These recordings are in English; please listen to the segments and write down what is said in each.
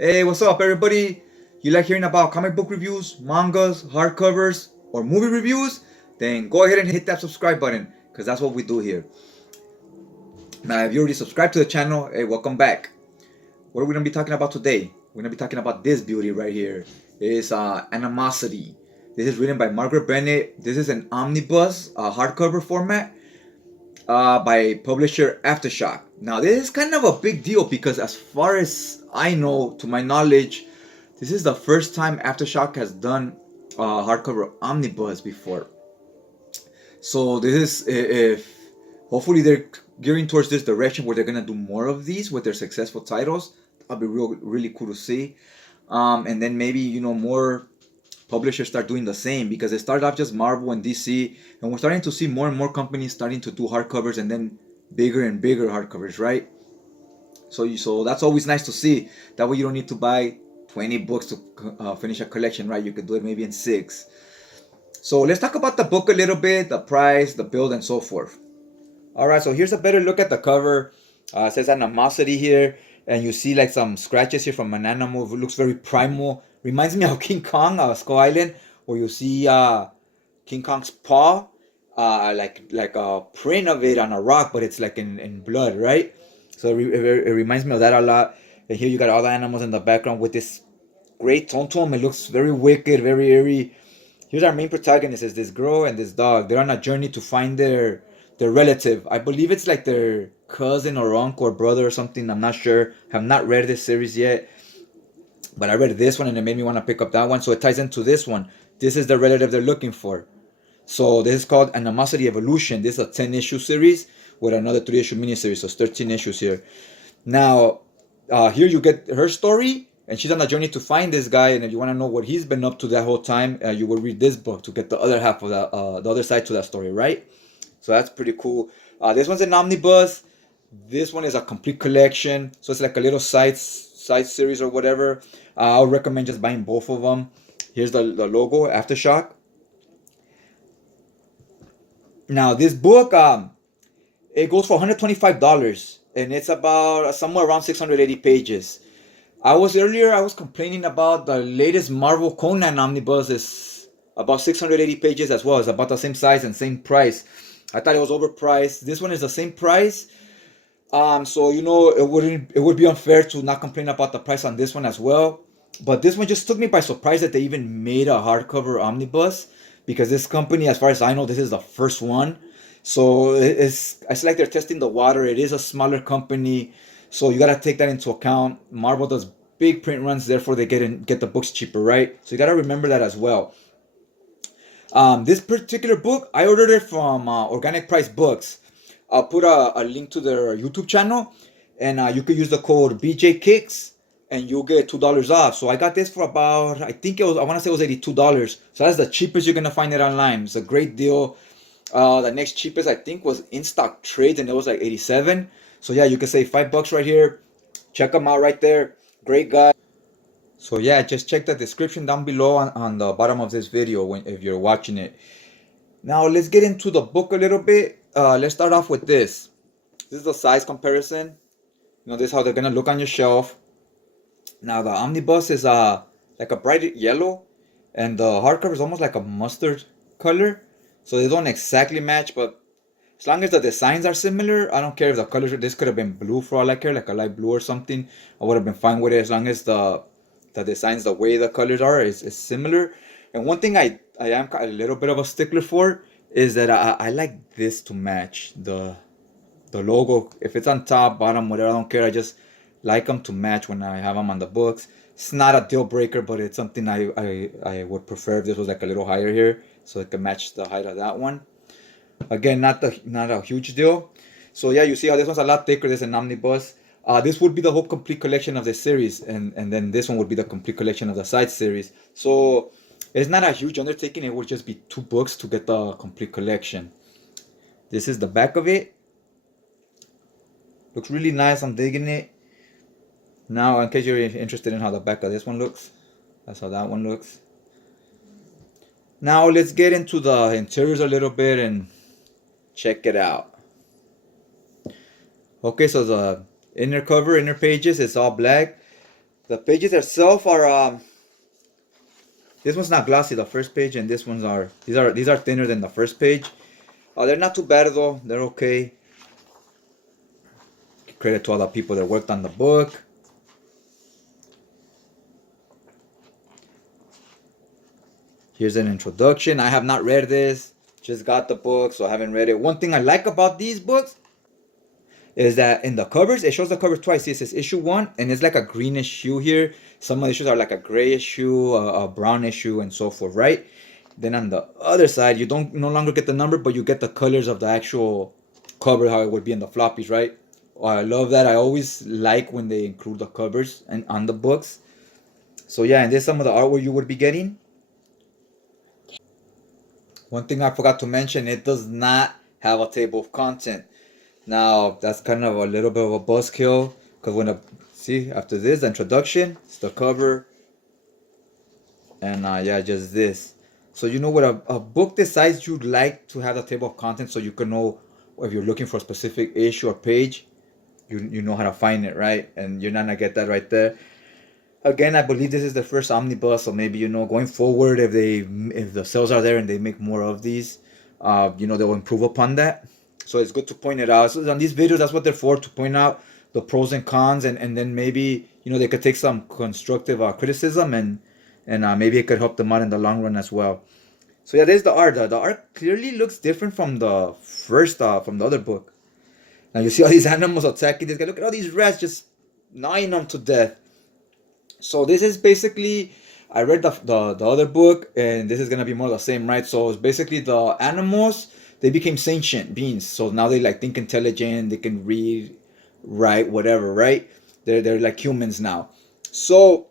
Hey, what's up, everybody? You like hearing about comic book reviews, mangas, hardcovers, or movie reviews? Then go ahead and hit that subscribe button, because that's what we do here. Now, if you already subscribed to the channel, hey, welcome back. What are we going to be talking about today? We're going to be talking about this beauty right here. It's Animosity. This is written by Margaret Bennett. This is an omnibus hardcover format by publisher AfterShock. Now, this is kind of a big deal because, as far as I know, to my knowledge, this is the first time AfterShock has done hardcover omnibus before. So this is if hopefully they're gearing towards this direction where they're gonna do more of these with their successful titles. That'll be really cool to see. And then maybe more publishers start doing the same, because it started off just Marvel and DC, and we're starting to see more and more companies starting to do hardcovers and then bigger and bigger hardcovers, right? So that's always nice to see. That way you don't need to buy 20 books to finish a collection, right? You could do it maybe in 6. So let's talk about the book a little bit, the price, the build, and so forth. All right, so here's a better look at the cover. It says Animosity here, and you see like some scratches here from an animal. It looks very primal. Reminds me of King Kong, Skull Island, where you see King Kong's paw, like a print of it on a rock, but it's like in blood, right? So it reminds me of that a lot. And here you got all the animals in the background with this great tone to them. It looks very wicked, very eerie. Here's our main protagonist, is this girl and this dog. They're on a journey to find their relative. I believe it's like their cousin or uncle or brother or something. I'm not sure. Have not read this series yet. But I read this one and it made me want to pick up that one. So it ties into this one. This is the relative they're looking for. So this is called Animosity Evolution. This is a 10-issue series with another 3-issue miniseries. So it's 13 issues here. Now, here you get her story, and she's on a journey to find this guy. And if you want to know what he's been up to that whole time, you will read this book to get the other half of that, the other side to that story, right? So that's pretty cool. This one's an omnibus. This one is a complete collection. So it's like a little side series or whatever. I would recommend just buying both of them. Here's the logo, AfterShock. Now this book, it goes for $125, and it's about somewhere around 680 pages. I was complaining about the latest Marvel Conan omnibus is about 680 pages as well. It's about the same size and same price. I thought it was overpriced. This one is the same price. So it would be unfair to not complain about the price on this one as well. But this one just took me by surprise that they even made a hardcover omnibus, because this company, as far as I know, this is the first one. So it's like they're testing the water. It is a smaller company, so you gotta take that into account. Marvel does big print runs, therefore they get the books cheaper, right? So you gotta remember that as well. This particular book, I ordered it from Organic Price Books. I'll put a link to their YouTube channel, and you could use the code BJ Kicks, and you'll get $2 off. So I got this for about, I want to say it was $82. So that's the cheapest you're gonna find it online. It's a great deal. The next cheapest I think was In Stock Trades, and it was like 87. So yeah, you can save $5 right here. Check them out right there. Great guy. So yeah, just check the description down below on the bottom of this video if you're watching it. Now let's get into the book a little bit. Let's start off with this. This is the size comparison. This is how they're gonna look on your shelf. Now the omnibus is like a bright yellow, and the hardcover is almost like a mustard color. So they don't exactly match, but as long as the designs are similar, I don't care if the colors. This could have been blue for all I care, like a light blue or something. I would have been fine with it as long as the designs, the way the colors are, is similar. And one thing I am a little bit of a stickler for is that I like this to match the logo. If it's on top, bottom, whatever, I don't care. I just like them to match when I have them on the books. It's not a deal breaker, but it's something I would prefer if this was like a little higher here, so it can match the height of that one. Again, not a huge deal. So yeah, you see how this one's a lot thicker. This is an omnibus. This would be the whole complete collection of the series, and then this one would be the complete collection of the side series. So it's not a huge undertaking. It would just be 2 books to get the complete collection. This is the back of it. Looks really nice. I'm digging it. Now, in case you're interested in how the back of this one looks, that's how that one looks. Now let's get into the interiors a little bit and check it out. Okay, so the inner pages, it's all black. The pages itself are this one's not glossy, the first page, and this one's are these are thinner than the first page. They're not too bad though. They're okay. Credit to all the people that worked on the book. Here's an introduction. I have not read this. Just got the book, so I haven't read it. One thing I like about these books is that in the covers, it shows the cover twice. See, it says issue 1, and it's like a greenish hue here. Some of the issues are like a grayish hue, a brownish hue, and so forth, right? Then on the other side, you don't no longer get the number, but you get the colors of the actual cover, how it would be in the floppies, right? I love that. I always like when they include the covers and on the books. So yeah, and there's some of the artwork you would be getting. One thing I forgot to mention, it does not have a table of content. Now, that's kind of a little bit of a buzzkill, because see, after this, the introduction, it's the cover, and yeah, just this. So you know what, a book this size, you'd like to have the table of contents so you can know if you're looking for a specific issue or page, you know how to find it, right? And you're not gonna get that right there. Again, I believe this is the first omnibus, so maybe going forward, if the sales are there and they make more of these, they'll improve upon that. So it's good to point it out. So on these videos, that's what they're for, to point out the pros and cons, and then maybe they could take some constructive criticism, and maybe it could help them out in the long run as well. So yeah, there's the art. The art clearly looks different from the first from the other book. Now you see all these animals attacking this guy. Look at all these rats just gnawing them to death. So this is basically, I read the other book, and this is gonna be more the same, right? So it's basically the animals, they became sentient beings. So now they like think intelligent, they can read, write, whatever, right? They're like humans now. So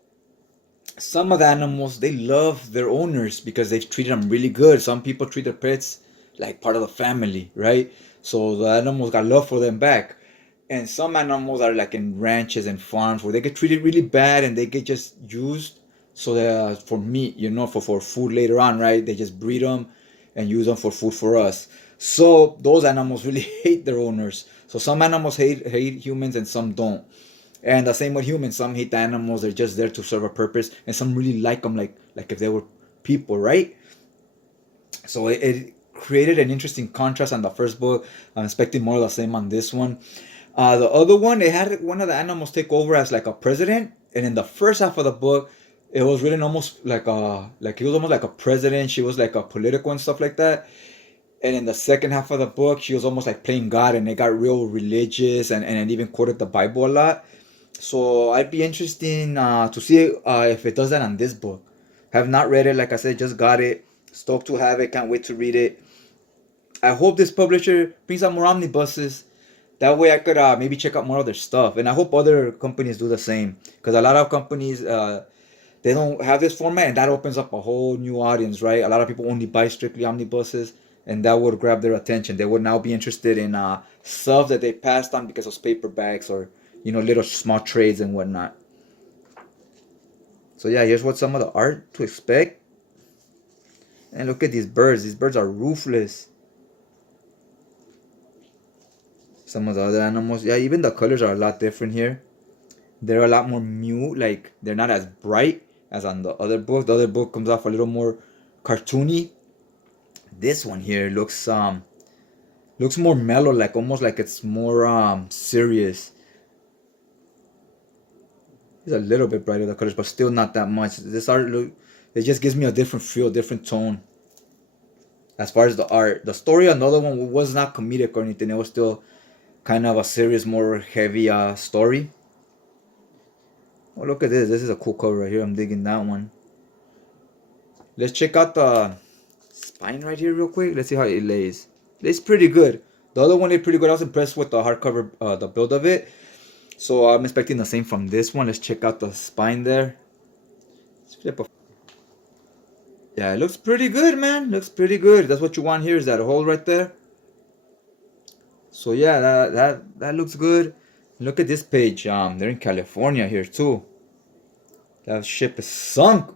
some of the animals, they love their owners because they've treated them really good. Some people treat their pets like part of the family, right? So the animals got love for them back. And some animals are like in ranches and farms where they get treated really bad, and they get just used so that for meat, for food later on, right? They just breed them and use them for food for us. So those animals really hate their owners. So some animals hate humans and some don't. And the same with humans. Some hate the animals. They're just there to serve a purpose. And some really like them, like if they were people, right? So it created an interesting contrast on the first book. I'm expecting more of the same on this one. The other one, it had one of the animals take over as like a president. And in the first half of the book, it was really almost like he was almost like a president. She was like a political and stuff like that. And in the second half of the book, she was almost like playing God, and it got real religious, and it even quoted the Bible a lot. So I'd be interested to see if it does that on this book. Have not read it, like I said, just got it. Stoked to have it, can't wait to read it. I hope this publisher brings out more omnibuses. That way I could maybe check out more of their stuff. And I hope other companies do the same. Because a lot of companies, they don't have this format, and that opens up a whole new audience, right? A lot of people only buy strictly omnibuses, and that would grab their attention. They would now be interested in stuff that they passed on because of paperbacks or little small trades and whatnot. So yeah, here's what some of the art to expect. And look at these birds. These birds are ruthless. Some of the other animals, yeah, even the colors are a lot different here. They're a lot more mute, like they're not as bright as on the other book. The other book comes off a little more cartoony. This one here looks more mellow, like almost like it's more serious. It's a little bit brighter the colors, but still not that much. This art it just gives me a different feel, different tone. As far as the art, the story, another one was not comedic or anything. It was still kind of a serious, more heavy story. Oh, look at this. This is a cool cover right here. I'm digging that one. Let's check out the spine right here real quick. Let's see how it lays. It's pretty good. The other one is pretty good. I was impressed with the hardcover, the build of it. So I'm expecting the same from this one. Let's check out the spine there. Let's flip a... Yeah, it looks pretty good, man. Looks pretty good. That's what you want here, is that hole right there. So yeah, that looks good. Look at this page. They're in California here too. That ship is sunk.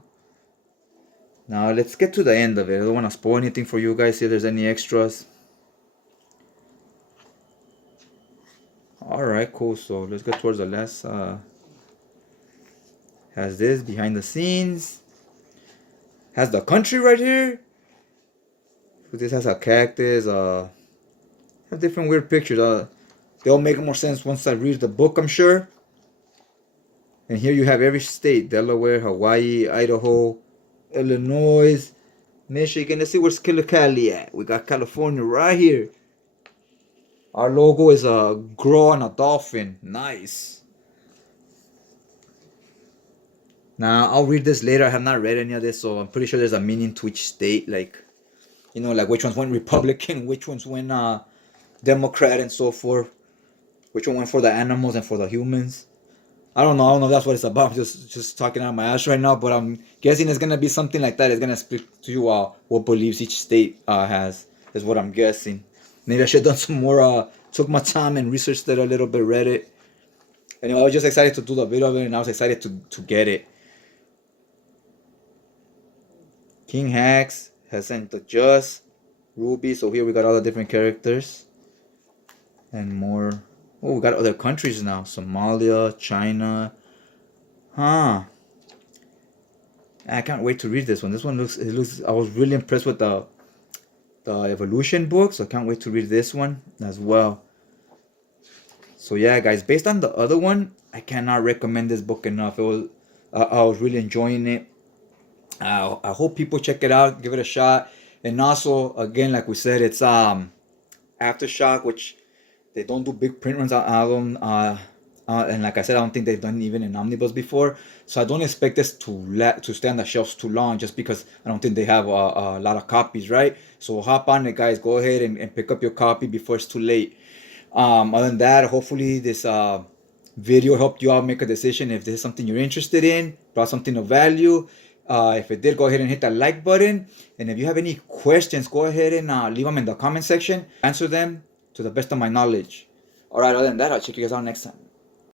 Now let's get to the end of it. I don't want to spoil anything for you guys. See if there's any extras. Alright, cool. So let's get towards the last Has this behind the scenes. Has the country right here. This has a cactus. Have different weird pictures. They'll make more sense once I read the book, I'm sure. And here you have every state: Delaware, Hawaii, Idaho, Illinois, Michigan. Let's see where's Killer Cali at. We got California right here. Our logo is a girl and a dolphin. Nice. Now, I'll read this later. I have not read any of this, so I'm pretty sure there's a meaning to each state. Like, you know, like which ones went Republican, which ones went Democrat, and so forth. Which one went for the animals and for the humans. I don't know if that's what it's about. I'm just talking out my ass right now, but I'm guessing it's gonna be something like that. It's gonna speak to you what beliefs each state has, is what I'm guessing. Maybe I should have done some more, took my time and researched it a little bit, read it. Anyway, I was just excited to do the video of it, and I was excited to get it. King Hacks has sent the Just, Ruby, so here we got all the different characters. And more. Oh, we got other countries now. Somalia, China. Huh. I can't wait to read this one. This one looks, I was really impressed with the evolution book, so I can't wait to read this one as well. So yeah, guys, based on the other one, I cannot recommend this book enough. It was, I was really enjoying it. I hope people check it out, give it a shot. And also, again, like we said, it's AfterShock, which they don't do big print runs on. And like I said, I don't think they've done even an omnibus before. So I don't expect this to stay on the shelves too long, just because I don't think they have a lot of copies, right? So hop on it, guys. Go ahead and pick up your copy before it's too late. Other than that, hopefully this video helped you out make a decision if this is something you're interested in, brought something of value. If it did, go ahead and hit that like button. And if you have any questions, go ahead and leave them in the comment section. Answer them to the best of my knowledge. Alright, other than that, I'll check you guys out next time.